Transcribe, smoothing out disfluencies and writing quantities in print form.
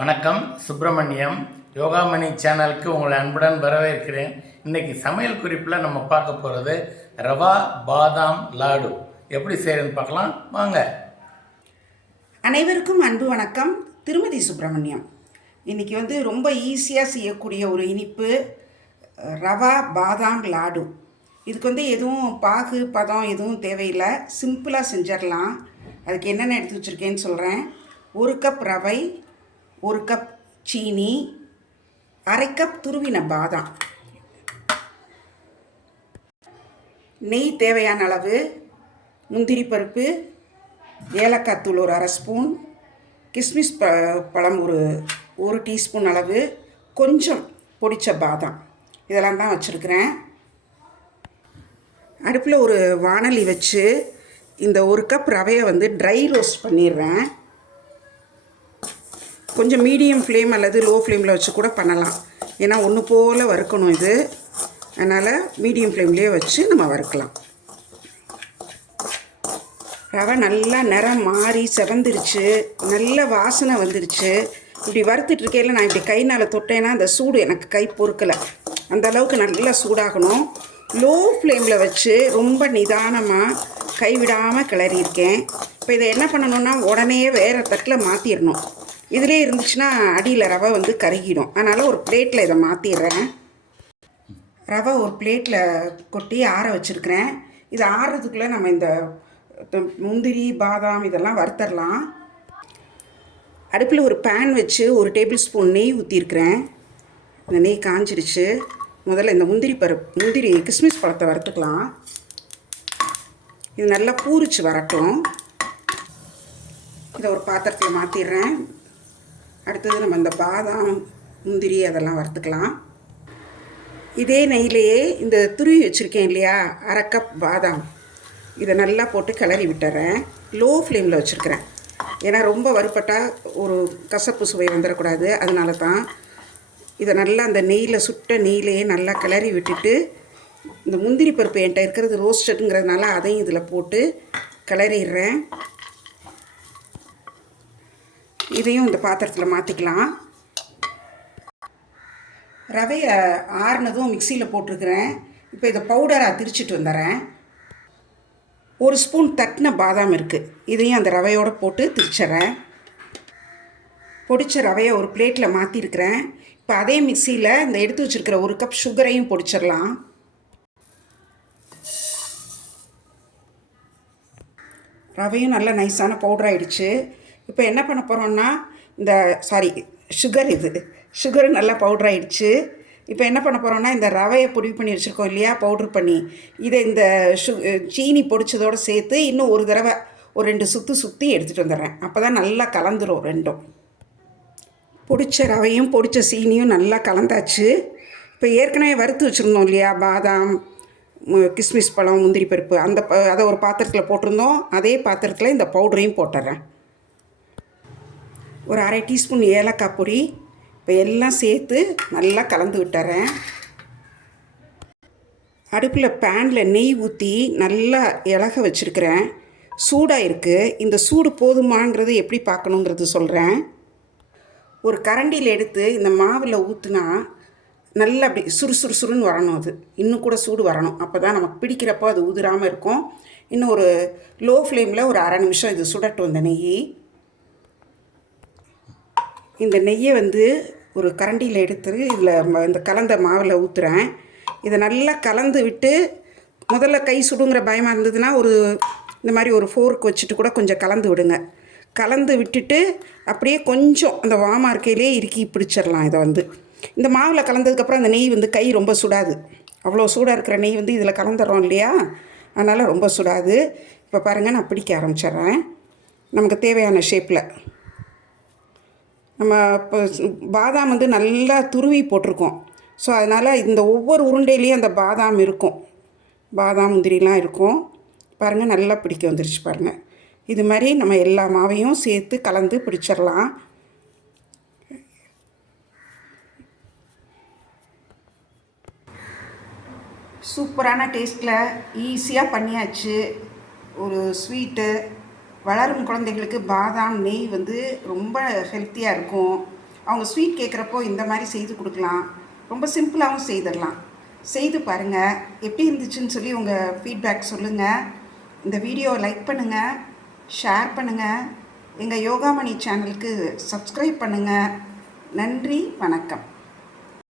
வணக்கம். சுப்பிரமணியம் யோகாமணி சேனலுக்கு உங்களை அன்புடன் வரவேற்கிறேன். இன்றைக்கி சமையல் குறிப்பில் நம்ம பார்க்க போகிறது ரவா பாதாம் லாடு எப்படி செய்கிறதுன்னு பார்க்கலாம் வாங்க. அனைவருக்கும் அன்பு வணக்கம். திருமதி சுப்பிரமணியம். இன்றைக்கி ரொம்ப ஈஸியாக செய்யக்கூடிய ஒரு இனிப்பு ரவா பாதாம் லாடு. இதுக்கு எதுவும் பாகு பதம் எதுவும் தேவையில்லை, சிம்பிளாக செஞ்சிடலாம். அதுக்கு என்னென்ன எடுத்து வச்சுருக்கேன்னு சொல்கிறேன். 1 கப் ரவை, 1 கப் சீனி, அரை கப் துருவின பாதாம், நெய் தேவையான அளவு, முந்திரி பருப்பு, ஏலக்காய் தூள் ஒரு அரை ஸ்பூன், கிஸ்மிஸ் பழம் ஒரு டீஸ்பூன் அளவு, கொஞ்சம் பொடிச்ச பாதாம், இதெல்லாம் தான் வச்சுருக்கிறேன். அடுப்பில் ஒரு வாணலி வச்சு இந்த 1 கப் ரவையை ட்ரை ரோஸ்ட் பண்ணிடுறேன். கொஞ்சம் மீடியம் ஃப்ளேம் அல்லது லோ ஃப்ளேமில் வச்சு கூட பண்ணலாம். ஏன்னா ஒன்று போல் வறுக்கணும் இது, அதனால் மீடியம் ஃப்ளேம்லேயே வச்சு நம்ம வறுக்கலாம். ரவை நல்லா நிறம் மாறி செவந்துருச்சு, நல்ல வாசனை வந்துருச்சு. இப்படி வறுத்துட்ருக்கையில் நான் இப்படி கைனால் தொட்டேன்னா அந்த சூடு எனக்கு கை பொறுக்கலை. அந்த அளவுக்கு நல்லா சூடாகணும். லோ ஃப்ளேமில் வச்சு ரொம்ப நிதானமாக கைவிடாமல் கிளறியிருக்கேன். இப்போ இதை என்ன பண்ணணுன்னா உடனே வேறு தட்டில் மாற்றிடணும். இதிலே இருந்துச்சுன்னா அடியில் ரவை கருகிடும். அதனால் ஒரு பிளேட்டில் இதை மாற்றிடுறேன். ரவை ஒரு பிளேட்டில் கொட்டி ஆற வச்சுருக்கிறேன். இது ஆறுறதுக்குள்ளே நம்ம இந்த முந்திரி பாதாம் இதெல்லாம் வறுத்தரலாம். அடுப்பில் ஒரு பேன் வச்சு 1 டேபிள் ஸ்பூன் நெய் ஊற்றிருக்கிறேன். இந்த நெய் காஞ்சிடுச்சு. முதல்ல இந்த முந்திரி கிஸ்மிஸ் பழத்தை வறுத்துக்கலாம். இது நல்லா பூரிச்சு வரட்டும். இதை ஒரு பாத்திரத்தில் மாற்றிடுறேன். அடுத்தது நம்ம இந்த பாதாம் முந்திரி அதெல்லாம் வறுத்துக்கலாம். இதே நெய்லேயே இந்த துருவி வச்சுருக்கேன் இல்லையா, அரை கப் பாதாம், இதை நல்லா போட்டு கிளறி விட்டுறேன். லோ ஃப்ளேமில் வச்சுருக்கிறேன். ஏன்னா ரொம்ப வறுப்பட்டால் ஒரு கசப்பு சுவை வந்துடக்கூடாது. அதனால தான் இதை நல்லா அந்த நெய்யில் சுட்ட நெய்லேயே நல்லா கிளறி விட்டுட்டு, இந்த முந்திரி பருப்பு என்கிட்ட இருக்கிறது ரோஸ்டடுங்கிறதுனால அதையும் இதில் போட்டு கிளறிடுறேன். இதையும் இந்த பாத்திரத்தில் மாற்றிக்கலாம். ரவையை ஆறுனதும் மிக்சியில் போட்டிருக்கிறேன். இப்போ இதை பவுடராக திரிச்சிட்டு வந்துடுறேன். 1 ஸ்பூன் தட்டின பாதாம் இருக்குது, இதையும் அந்த ரவையோடு போட்டு திரிச்சிட்றேன். பொடிச்ச ரவையை ஒரு பிளேட்டில் மாற்றிருக்கிறேன். இப்போ அதே மிக்சியில் இந்த எடுத்து வச்சுருக்கிற 1 கப் சுகரையும் பொடிச்சிடலாம். ரவையும் நல்லா நைஸான பவுடர் ஆகிடுச்சு. இப்போ என்ன பண்ண போகிறோன்னா சுகர் நல்லா பவுடர் ஆகிடுச்சு. இப்போ என்ன பண்ண போகிறோன்னா இந்த ரவையை பொடி பண்ணி வச்சுருக்கோம் இல்லையா, பவுட்ரு பண்ணி, இதை இந்த சீனி பொடிச்சதோடு சேர்த்து இன்னும் ஒரு தடவை ஒரு 2 சுற்றி எடுத்துகிட்டு வந்துடுறேன். அப்போ தான் நல்லா கலந்துரும் ரெண்டும். பொடிச்ச ரவையும் பொடிச்ச சீனியும் நல்லா கலந்தாச்சு. இப்போ ஏற்கனவே வறுத்து வச்சுருந்தோம் இல்லையா, பாதாம் கிஸ்மிஸ் பழம் முந்திரி பருப்பு, அதை ஒரு பாத்திரத்தில் போட்டிருந்தோம். அதே பாத்திரத்தில் இந்த பவுடரையும் போட்டுறேன். ஒரு அரை டீஸ்பூன் ஏலக்காய் பொடி, இப்போ எல்லாம் சேர்த்து நல்லா கலந்து விட்டுறேன். அடுப்பில் பேனில் நெய் ஊற்றி நல்லா இலக வச்சுருக்கிறேன். சூடாக இருக்குது. இந்த சூடு போதுமாங்கிறது எப்படி பார்க்கணுங்கிறது சொல்கிறேன். ஒரு கரண்டியில் எடுத்து இந்த மாவில் ஊற்றுனா நல்லா அப்படி சுறுசுறுன்னு வரணும். அது இன்னும் கூட சூடு வரணும். அப்போ தான் நமக்கு பிடிக்கிறப்போ அது உதிராமல் இருக்கும். இன்னும் ஒரு லோ ஃப்ளேமில் ஒரு அரை நிமிஷம் இது சுடட்டும். இந்த நெய், இந்த நெய்யை ஒரு கரண்டியில் எடுத்து இதில் இந்த கலந்த மாவில் ஊற்றுறேன். இதை நல்லா கலந்து விட்டு, முதல்ல கை சுடுங்கிற பயமாக இருந்ததுன்னா இந்த மாதிரி ஒரு ஃபோர்க் வச்சுட்டு கூட கொஞ்சம் கலந்து விடுங்க. கலந்து விட்டுட்டு அப்படியே கொஞ்சம் அந்த வாமா இருக்கையிலே இறுக்கி பிடிச்சிடலாம். இதை இந்த மாவில் கலந்ததுக்கப்புறம் அந்த நெய் கை ரொம்ப சுடாது. அவ்வளோ சூடாக இருக்கிற நெய் இதில் கலந்துடுறோம் இல்லையா, அதனால் ரொம்ப சுடாது. இப்போ பாருங்கள், நான் பிடிக்க ஆரம்பிச்சிட்றேன். நமக்கு தேவையான ஷேப்பில் நம்ம இப்போ பாதாம் நல்லா துருவி போட்டிருக்கோம். ஸோ அதனால் இந்த ஒவ்வொரு உருண்டையிலையும் அந்த பாதாம் இருக்கும், பாதாம் முந்திரிலாம் இருக்கும். பாருங்கள், நல்லா பிடிக்க வந்துருச்சு பாருங்கள். இது மாதிரி நம்ம எல்லா மாவையும் சேர்த்து கலந்து பிடிச்சிடலாம். சூப்பரான டேஸ்ட்டில் ஈஸியாக பண்ணியாச்சு. ஒரு ஸ்வீட்டு, வளரும் குழந்தைகளுக்கு பாதாம் நெய் ரொம்ப ஹெல்த்தியாக இருக்கும். அவங்க ஸ்வீட் கேட்குறப்போ இந்த மாதிரி செய்து கொடுக்கலாம். ரொம்ப சிம்பிளாகவும் செய்திடலாம். செய்து பாருங்கள், எப்படி இருந்துச்சுன்னு சொல்லி உங்கள் ஃபீட்பேக் சொல்லுங்கள். இந்த வீடியோவை லைக் பண்ணுங்கள், ஷேர் பண்ணுங்கள், எங்கள் யோகாமணி சேனலுக்கு சப்ஸ்கிரைப் பண்ணுங்கள். நன்றி, வணக்கம்.